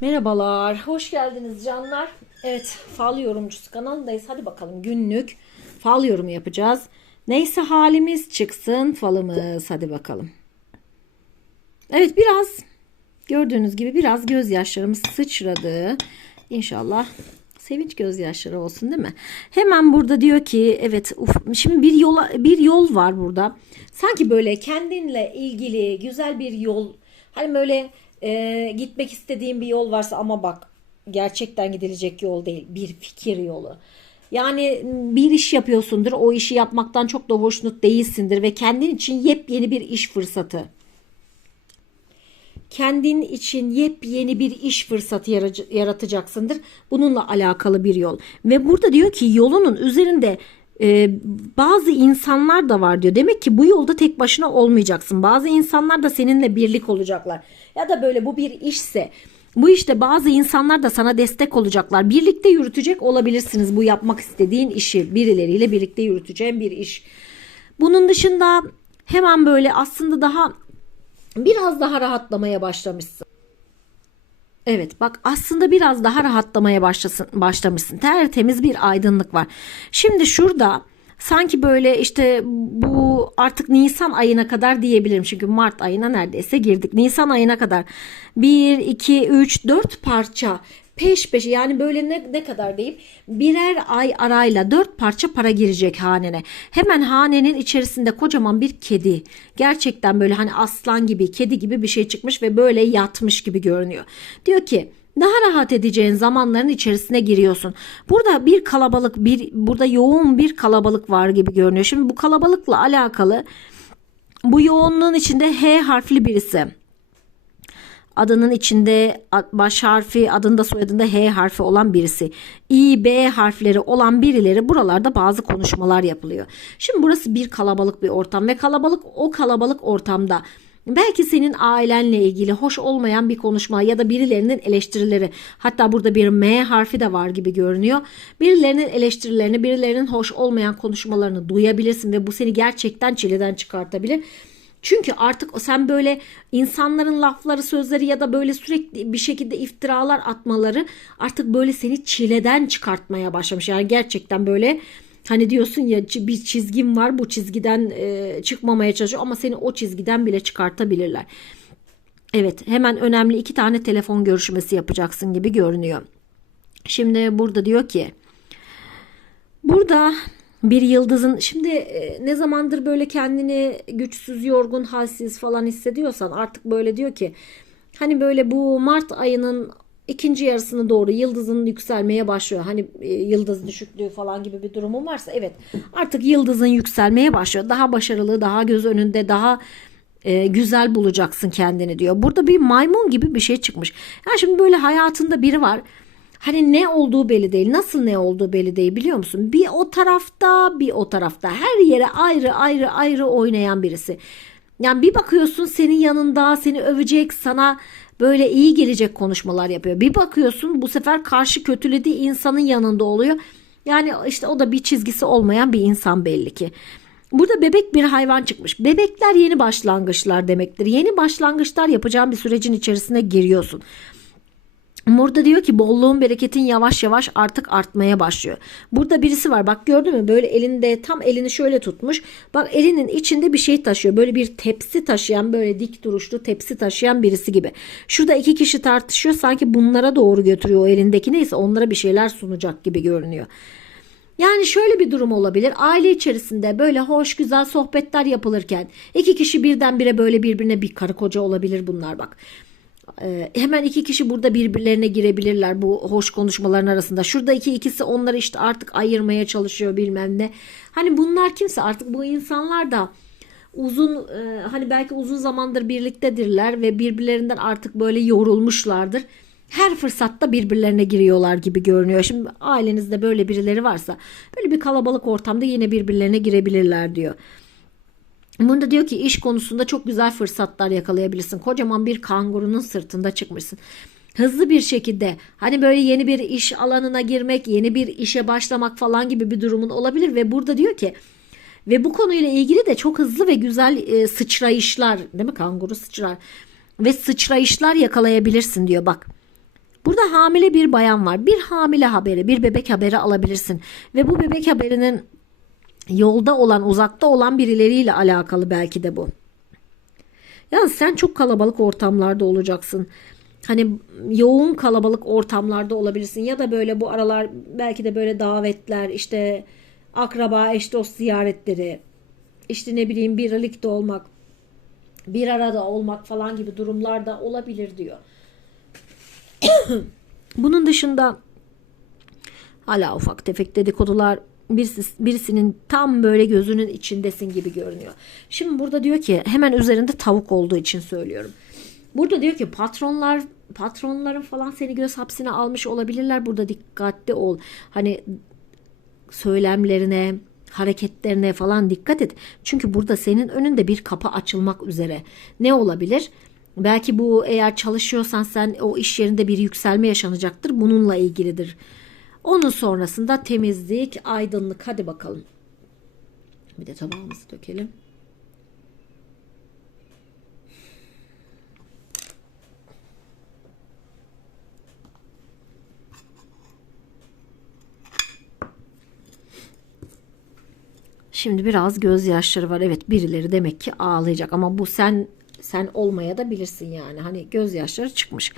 Merhabalar, hoş geldiniz canlar. Evet, fal yorumcusu kanalındayız. Hadi bakalım günlük fal yorumu yapacağız. Neyse halimiz çıksın falımız. Hadi bakalım. Evet biraz gördüğünüz gibi biraz gözyaşlarımız sıçradı. İnşallah sevinç gözyaşları olsun değil mi? Hemen burada diyor ki evet uf, şimdi bir yola bir yol var burada. Sanki böyle kendinle ilgili güzel bir yol. Hani böyle e, gitmek istediğin bir yol varsa ama bak gerçekten gidilecek yol değil bir fikir yolu. Yani bir iş yapıyorsundur o işi yapmaktan çok da hoşnut değilsindir ve kendin için yepyeni bir iş fırsatı kendin için yepyeni bir iş fırsatı yaratacaksındır. Bununla alakalı bir yol. Ve burada diyor ki yolunun üzerinde e, bazı insanlar da var diyor. Demek ki bu yolda tek başına olmayacaksın. Bazı insanlar da seninle birlik olacaklar. Ya da böyle bu bir işse bu işte bazı insanlar da sana destek olacaklar. Birlikte yürütecek olabilirsiniz bu yapmak istediğin işi. Birileriyle birlikte yürüteceğin bir iş. Bunun dışında hemen böyle aslında daha biraz daha rahatlamaya başlamışsın. Evet bak aslında biraz daha rahatlamaya başlasın, başlamışsın. Tertemiz bir aydınlık var. Şimdi şurada sanki böyle işte bu artık Nisan ayına kadar diyebilirim. Çünkü Mart ayına neredeyse girdik. Nisan ayına kadar 1, 2, 3, 4 parça peş peşe yani böyle ne, ne kadar diyeyim birer ay arayla dört parça para girecek hanene. Hemen hanenin içerisinde kocaman bir kedi gerçekten böyle hani aslan gibi kedi gibi bir şey çıkmış ve böyle yatmış gibi görünüyor. Diyor ki daha rahat edeceğin zamanların içerisine giriyorsun. Burada bir kalabalık, bir burada yoğun bir kalabalık var gibi görünüyor. Şimdi bu kalabalıkla alakalı bu yoğunluğun içinde H harfli birisi adının içinde baş harfi adında soyadında H harfi olan birisi. İ, B harfleri olan birileri buralarda bazı konuşmalar yapılıyor. Şimdi burası bir kalabalık bir ortam ve kalabalık o kalabalık ortamda Belki senin ailenle ilgili hoş olmayan bir konuşma ya da birilerinin eleştirileri hatta burada bir M harfi de var gibi görünüyor. Birilerinin eleştirilerini, birilerinin hoş olmayan konuşmalarını duyabilirsin ve bu seni gerçekten çileden çıkartabilir. Çünkü artık sen böyle insanların lafları, sözleri ya da böyle sürekli bir şekilde iftiralar atmaları artık böyle seni çileden çıkartmaya başlamış. Yani gerçekten böyle hani diyorsun ya bir çizgim var bu çizgiden e, çıkmamaya çalışıyor ama seni o çizgiden bile çıkartabilirler. Evet hemen önemli iki tane telefon görüşmesi yapacaksın gibi görünüyor. Şimdi burada diyor ki burada bir yıldızın şimdi e, ne zamandır böyle kendini güçsüz, yorgun, halsiz falan hissediyorsan artık böyle diyor ki hani böyle bu Mart ayının ikinci yarısına doğru yıldızın yükselmeye başlıyor. Hani e, yıldız düşüklüğü falan gibi bir durumun varsa evet artık yıldızın yükselmeye başlıyor. Daha başarılı, daha göz önünde, daha e, güzel bulacaksın kendini diyor. Burada bir maymun gibi bir şey çıkmış. Yani şimdi böyle hayatında biri var Hani ne olduğu belli değil. Nasıl ne olduğu belli değil biliyor musun? Bir o tarafta bir o tarafta. Her yere ayrı ayrı ayrı oynayan birisi. Yani bir bakıyorsun senin yanında seni övecek sana böyle iyi gelecek konuşmalar yapıyor. Bir bakıyorsun bu sefer karşı kötülediği insanın yanında oluyor. Yani işte o da bir çizgisi olmayan bir insan belli ki. Burada bebek bir hayvan çıkmış. Bebekler yeni başlangıçlar demektir. Yeni başlangıçlar yapacağın bir sürecin içerisine giriyorsun. Burada diyor ki bolluğun bereketin yavaş yavaş artık artmaya başlıyor. Burada birisi var bak gördün mü böyle elinde tam elini şöyle tutmuş. Bak elinin içinde bir şey taşıyor. Böyle bir tepsi taşıyan böyle dik duruşlu tepsi taşıyan birisi gibi. Şurada iki kişi tartışıyor sanki bunlara doğru götürüyor o elindeki neyse onlara bir şeyler sunacak gibi görünüyor. Yani şöyle bir durum olabilir. Aile içerisinde böyle hoş güzel sohbetler yapılırken iki kişi birdenbire böyle birbirine bir karı koca olabilir bunlar bak. Ee, hemen iki kişi burada birbirlerine girebilirler bu hoş konuşmaların arasında. Şurada iki ikisi onları işte artık ayırmaya çalışıyor bilmem ne. Hani bunlar kimse artık bu insanlar da uzun e, hani belki uzun zamandır birliktedirler ve birbirlerinden artık böyle yorulmuşlardır. Her fırsatta birbirlerine giriyorlar gibi görünüyor. Şimdi ailenizde böyle birileri varsa böyle bir kalabalık ortamda yine birbirlerine girebilirler diyor. Bunda diyor ki iş konusunda çok güzel fırsatlar yakalayabilirsin. Kocaman bir kangurunun sırtında çıkmışsın. Hızlı bir şekilde hani böyle yeni bir iş alanına girmek, yeni bir işe başlamak falan gibi bir durumun olabilir ve burada diyor ki ve bu konuyla ilgili de çok hızlı ve güzel e, sıçrayışlar değil mi? Kanguru sıçrar ve sıçrayışlar yakalayabilirsin diyor bak. Burada hamile bir bayan var. Bir hamile haberi, bir bebek haberi alabilirsin. Ve bu bebek haberinin yolda olan, uzakta olan birileriyle alakalı belki de bu. Yalnız sen çok kalabalık ortamlarda olacaksın. Hani yoğun kalabalık ortamlarda olabilirsin ya da böyle bu aralar belki de böyle davetler işte akraba eş dost ziyaretleri işte ne bileyim birlikte olmak bir arada olmak falan gibi durumlarda olabilir diyor. Bunun dışında hala ufak tefek dedikodular birisi, birisinin tam böyle gözünün içindesin gibi görünüyor. Şimdi burada diyor ki hemen üzerinde tavuk olduğu için söylüyorum. Burada diyor ki patronlar patronların falan seni göz hapsine almış olabilirler. Burada dikkatli ol. Hani söylemlerine, hareketlerine falan dikkat et. Çünkü burada senin önünde bir kapı açılmak üzere. Ne olabilir? Belki bu eğer çalışıyorsan sen o iş yerinde bir yükselme yaşanacaktır. Bununla ilgilidir. Onun sonrasında temizlik, aydınlık. Hadi bakalım. Bir de tabağımızı dökelim. Şimdi biraz gözyaşları var. Evet birileri demek ki ağlayacak ama bu sen sen olmaya da bilirsin yani. Hani gözyaşları çıkmış.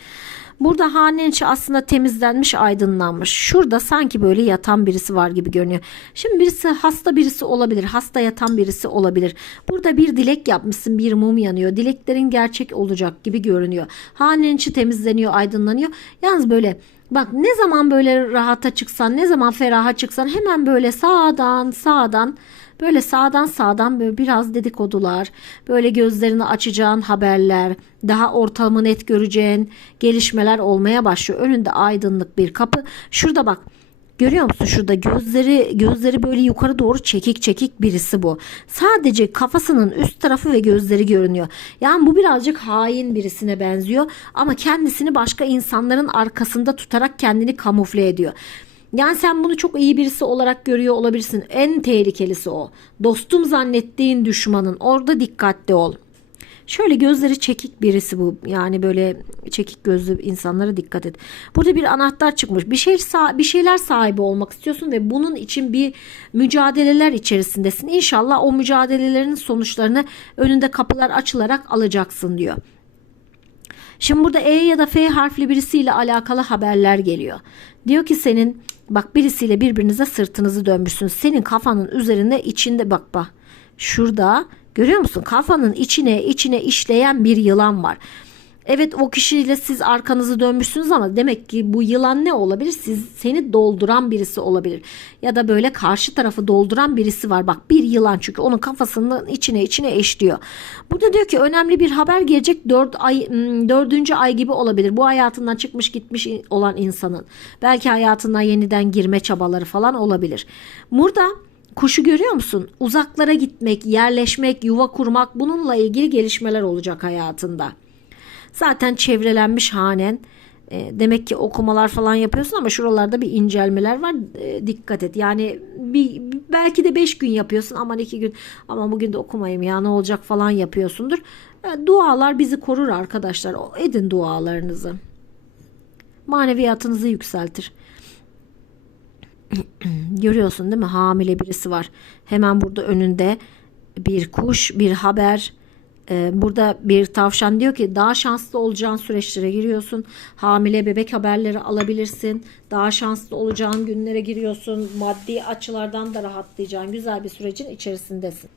Burada hanenin içi aslında temizlenmiş, aydınlanmış. Şurada sanki böyle yatan birisi var gibi görünüyor. Şimdi birisi hasta birisi olabilir. Hasta yatan birisi olabilir. Burada bir dilek yapmışsın, bir mum yanıyor. Dileklerin gerçek olacak gibi görünüyor. Hanenin içi temizleniyor, aydınlanıyor. Yalnız böyle Bak ne zaman böyle rahata çıksan, ne zaman feraha çıksan hemen böyle sağdan sağdan böyle sağdan sağdan böyle biraz dedikodular, böyle gözlerini açacağın haberler, daha ortamı net göreceğin gelişmeler olmaya başlıyor. Önünde aydınlık bir kapı. Şurada bak Görüyor musun şurada gözleri gözleri böyle yukarı doğru çekik çekik birisi bu. Sadece kafasının üst tarafı ve gözleri görünüyor. Yani bu birazcık hain birisine benziyor ama kendisini başka insanların arkasında tutarak kendini kamufle ediyor. Yani sen bunu çok iyi birisi olarak görüyor olabilirsin. En tehlikelisi o. Dostum zannettiğin düşmanın. Orada dikkatli ol. Şöyle gözleri çekik birisi bu. Yani böyle çekik gözlü insanlara dikkat et. Burada bir anahtar çıkmış. Bir şey bir şeyler sahibi olmak istiyorsun ve bunun için bir mücadeleler içerisindesin. İnşallah o mücadelelerin sonuçlarını önünde kapılar açılarak alacaksın diyor. Şimdi burada E ya da F harfli birisiyle alakalı haberler geliyor. Diyor ki senin bak birisiyle birbirinize sırtınızı dönmüşsünüz. Senin kafanın üzerinde içinde bak bak şurada Görüyor musun? Kafanın içine içine işleyen bir yılan var. Evet o kişiyle siz arkanızı dönmüşsünüz ama demek ki bu yılan ne olabilir? Siz seni dolduran birisi olabilir. Ya da böyle karşı tarafı dolduran birisi var. Bak bir yılan çünkü onun kafasının içine içine eşliyor. Burada diyor ki önemli bir haber gelecek 4 ay 4. ay gibi olabilir. Bu hayatından çıkmış gitmiş olan insanın. Belki hayatına yeniden girme çabaları falan olabilir. Burada Kuşu görüyor musun? Uzaklara gitmek, yerleşmek, yuva kurmak bununla ilgili gelişmeler olacak hayatında. Zaten çevrelenmiş hanen. E, demek ki okumalar falan yapıyorsun ama şuralarda bir incelmeler var. E, dikkat et. Yani bir belki de 5 gün yapıyorsun aman 2 gün ama bugün de okumayayım ya ne olacak falan yapıyorsundur. E, dualar bizi korur arkadaşlar. Edin dualarınızı. Maneviyatınızı yükseltir. Görüyorsun değil mi? Hamile birisi var. Hemen burada önünde bir kuş, bir haber. Ee, burada bir tavşan diyor ki daha şanslı olacağın süreçlere giriyorsun. Hamile bebek haberleri alabilirsin. Daha şanslı olacağın günlere giriyorsun. Maddi açılardan da rahatlayacağın güzel bir sürecin içerisindesin.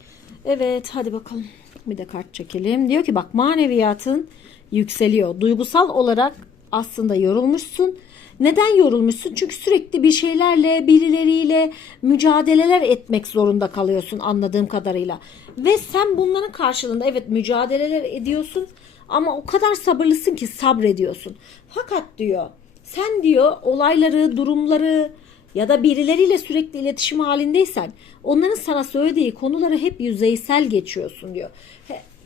Evet hadi bakalım. Bir de kart çekelim. Diyor ki bak maneviyatın yükseliyor. Duygusal olarak aslında yorulmuşsun neden yorulmuşsun? Çünkü sürekli bir şeylerle, birileriyle mücadeleler etmek zorunda kalıyorsun anladığım kadarıyla. Ve sen bunların karşılığında evet mücadeleler ediyorsun ama o kadar sabırlısın ki sabrediyorsun. Fakat diyor sen diyor olayları, durumları ya da birileriyle sürekli iletişim halindeysen onların sana söylediği konuları hep yüzeysel geçiyorsun diyor.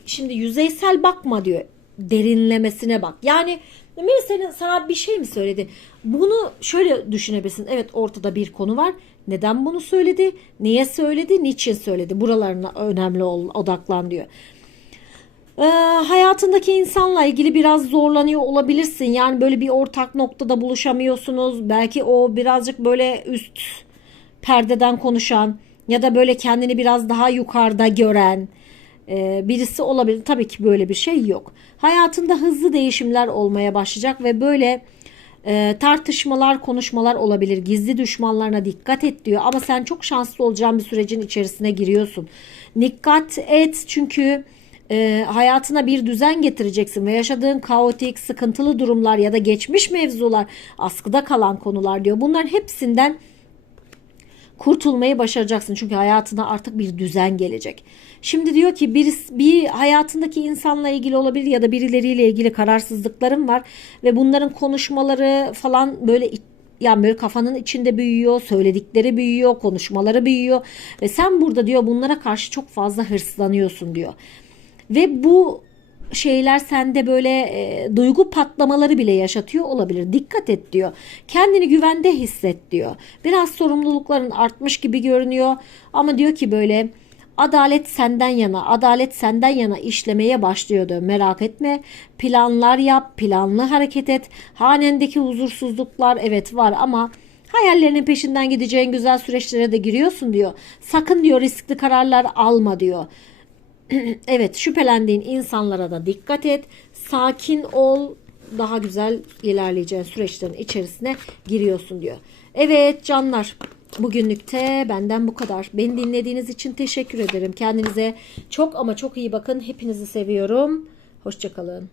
Şimdi yüzeysel bakma diyor derinlemesine bak. Yani Emir senin sana bir şey mi söyledi? Bunu şöyle düşünebilirsin. Evet ortada bir konu var. Neden bunu söyledi? Niye söyledi? Niçin söyledi? Buralarına önemli ol, odaklan diyor. Ee, hayatındaki insanla ilgili biraz zorlanıyor olabilirsin. Yani böyle bir ortak noktada buluşamıyorsunuz. Belki o birazcık böyle üst perdeden konuşan ya da böyle kendini biraz daha yukarıda gören birisi olabilir. Tabii ki böyle bir şey yok. Hayatında hızlı değişimler olmaya başlayacak ve böyle e, tartışmalar, konuşmalar olabilir. Gizli düşmanlarına dikkat et diyor. Ama sen çok şanslı olacağın bir sürecin içerisine giriyorsun. Dikkat et çünkü e, hayatına bir düzen getireceksin ve yaşadığın kaotik, sıkıntılı durumlar ya da geçmiş mevzular, askıda kalan konular diyor. Bunların hepsinden kurtulmayı başaracaksın. Çünkü hayatına artık bir düzen gelecek. Şimdi diyor ki bir, bir hayatındaki insanla ilgili olabilir ya da birileriyle ilgili kararsızlıklarım var ve bunların konuşmaları falan böyle yani böyle kafanın içinde büyüyor, söyledikleri büyüyor, konuşmaları büyüyor ve sen burada diyor bunlara karşı çok fazla hırslanıyorsun diyor. Ve bu şeyler sende böyle e, duygu patlamaları bile yaşatıyor olabilir. Dikkat et diyor. Kendini güvende hisset diyor. Biraz sorumlulukların artmış gibi görünüyor ama diyor ki böyle adalet senden yana, adalet senden yana işlemeye başlıyordu. Merak etme. Planlar yap, planlı hareket et. Hanendeki huzursuzluklar evet var ama hayallerinin peşinden gideceğin güzel süreçlere de giriyorsun diyor. Sakın diyor riskli kararlar alma diyor. evet şüphelendiğin insanlara da dikkat et. Sakin ol. Daha güzel ilerleyeceğin süreçlerin içerisine giriyorsun diyor. Evet canlar bugünlükte benden bu kadar. Beni dinlediğiniz için teşekkür ederim. Kendinize çok ama çok iyi bakın. Hepinizi seviyorum. Hoşçakalın.